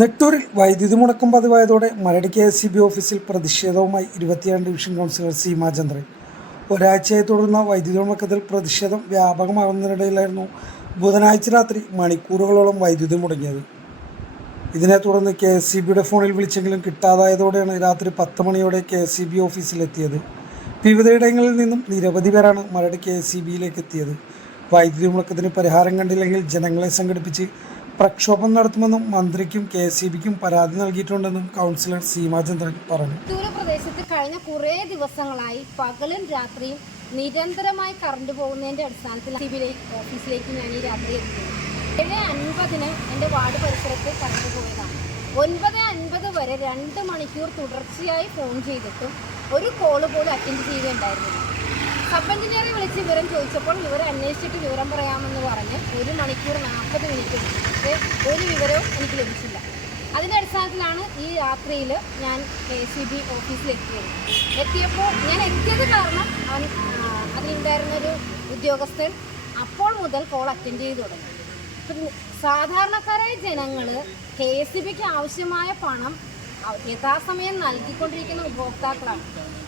നെട്ടൂരിൽ വൈദ്യുതി മുടക്കം പതിവായതോടെ Maradu K S C B ഓഫീസിൽ പ്രതിഷേധവുമായി ഇരുപത്തിയാറ് ഡിവിഷൻ കൗൺസിലർ സീമാചന്ദ്രൻ ഒരാഴ്ചയായി തുടർന്ന വൈദ്യുതി മുടക്കത്തിൽ പ്രതിഷേധം വ്യാപകമാകുന്നതിനിടയിലായിരുന്നു ബുധനാഴ്ച രാത്രി മണിക്കൂറുകളോളം വൈദ്യുതി മുടങ്ങിയത്. ഇതിനെ തുടർന്ന് കെ എസ് സി ബിയുടെ ഫോണിൽ വിളിച്ചെങ്കിലും കിട്ടാതായതോടെയാണ് രാത്രി പത്ത് മണിയോടെ കെ എസ് സി ബി ഓഫീസിലെത്തിയത്. വിവിധയിടങ്ങളിൽ നിന്നും നിരവധി പേരാണ് മരട് കെ എസ് സി ബിയിലേക്ക് എത്തിയത്. വൈദ്യുതി മുടക്കത്തിന് പരിഹാരം കണ്ടില്ലെങ്കിൽ ജനങ്ങളെ സംഘടിപ്പിച്ച് പ്രക്ഷോഭം നടത്തുമെന്നും മന്ത്രിക്കും കെ സി ബിക്കും പരാതി നൽകിയിട്ടുണ്ടെന്നും കൗൺസിലർ സീമാചന്ദ്രൻ പറഞ്ഞു. ദൂരപ്രദേശത്ത് കഴിഞ്ഞ കുറേ ദിവസങ്ങളായി പകലും രാത്രിയും നിരന്തരമായി കറണ്ട് പോകുന്നതിന്റെ അടിസ്ഥാനത്തിൽ ഓഫീസിലേക്ക് ഞാൻ ഈ രാത്രി എത്തി ഏഴ് അൻപതിന് എന്റെ വാർഡ് പരിസരത്ത് കറണ്ട് പോയതാണ്. ഒൻപത് അൻപത് വരെ രണ്ട് മണിക്കൂർ തുടർച്ചയായി ഫോൺ ചെയ്തിട്ടും ഒരു കോൾ പോലും അറ്റൻഡ് ചെയ്യുകയുണ്ടായിരുന്നില്ല. സബ് എഞ്ചിനീയറെ വിളിച്ച് വിവരം ചോദിച്ചപ്പോൾ വിവരം അന്വേഷിച്ചിട്ട് വിവരം പറയാമെന്ന് പറഞ്ഞ് ഒരു മണിക്കൂർ നാൽപ്പത് മിനിറ്റ്. പക്ഷേ ഒരു വിവരവും എനിക്ക് ലഭിച്ചില്ല. അതിന്റെ അടിസ്ഥാനത്തിലാണ് ഈ രാത്രിയിൽ ഞാൻ കെ സി ബി ഓഫീസിലെത്തിയത്. എത്തിയപ്പോൾ ഞാൻ എത്തിയത് കാരണം അവൻ അതിലുണ്ടായിരുന്നൊരു ഉദ്യോഗസ്ഥൻ അപ്പോൾ മുതൽ കോൾ അറ്റൻഡ് ചെയ്ത് തുടങ്ങി. ഇപ്പം സാധാരണക്കാരായ ജനങ്ങൾ കെ എസ് ബിക്ക് ആവശ്യമായ പണം യഥാസമയം നൽകിക്കൊണ്ടിരിക്കുന്ന ഉപഭോക്താക്കളാണ്.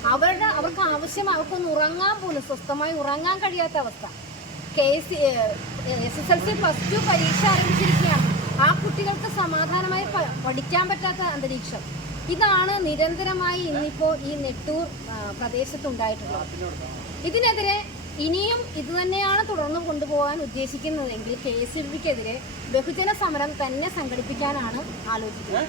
അവരുടെ അവർക്ക് ആവശ്യം അവർക്കൊന്ന് ഉറങ്ങാൻ പോലും സ്വസ്ഥമായി ഉറങ്ങാൻ കഴിയാത്ത അവസ്ഥ. K S S S L C plus two പരീക്ഷ ആരംഭിച്ചിരിക്കുകയാണ്. ആ കുട്ടികൾക്ക് സമാധാനമായി പഠിക്കാൻ പറ്റാത്ത അന്തരീക്ഷം. ഇതാണ് നിരന്തരമായി ഇന്നിപ്പോൾ ഈ നെട്ടൂർ പ്രദേശത്ത് പ്രദേശത്തുണ്ടായിട്ടുള്ളത്. ഇതിനെതിരെ ഇനിയും ഇത് തന്നെയാണ് തുടർന്ന് കൊണ്ടുപോകാൻ ഉദ്ദേശിക്കുന്നതെങ്കിൽ കെ എസ് ബിക്കെതിരെ ബഹുജന സമരം തന്നെ സംഘടിപ്പിക്കാനാണ് ആലോചിക്കുന്നത്.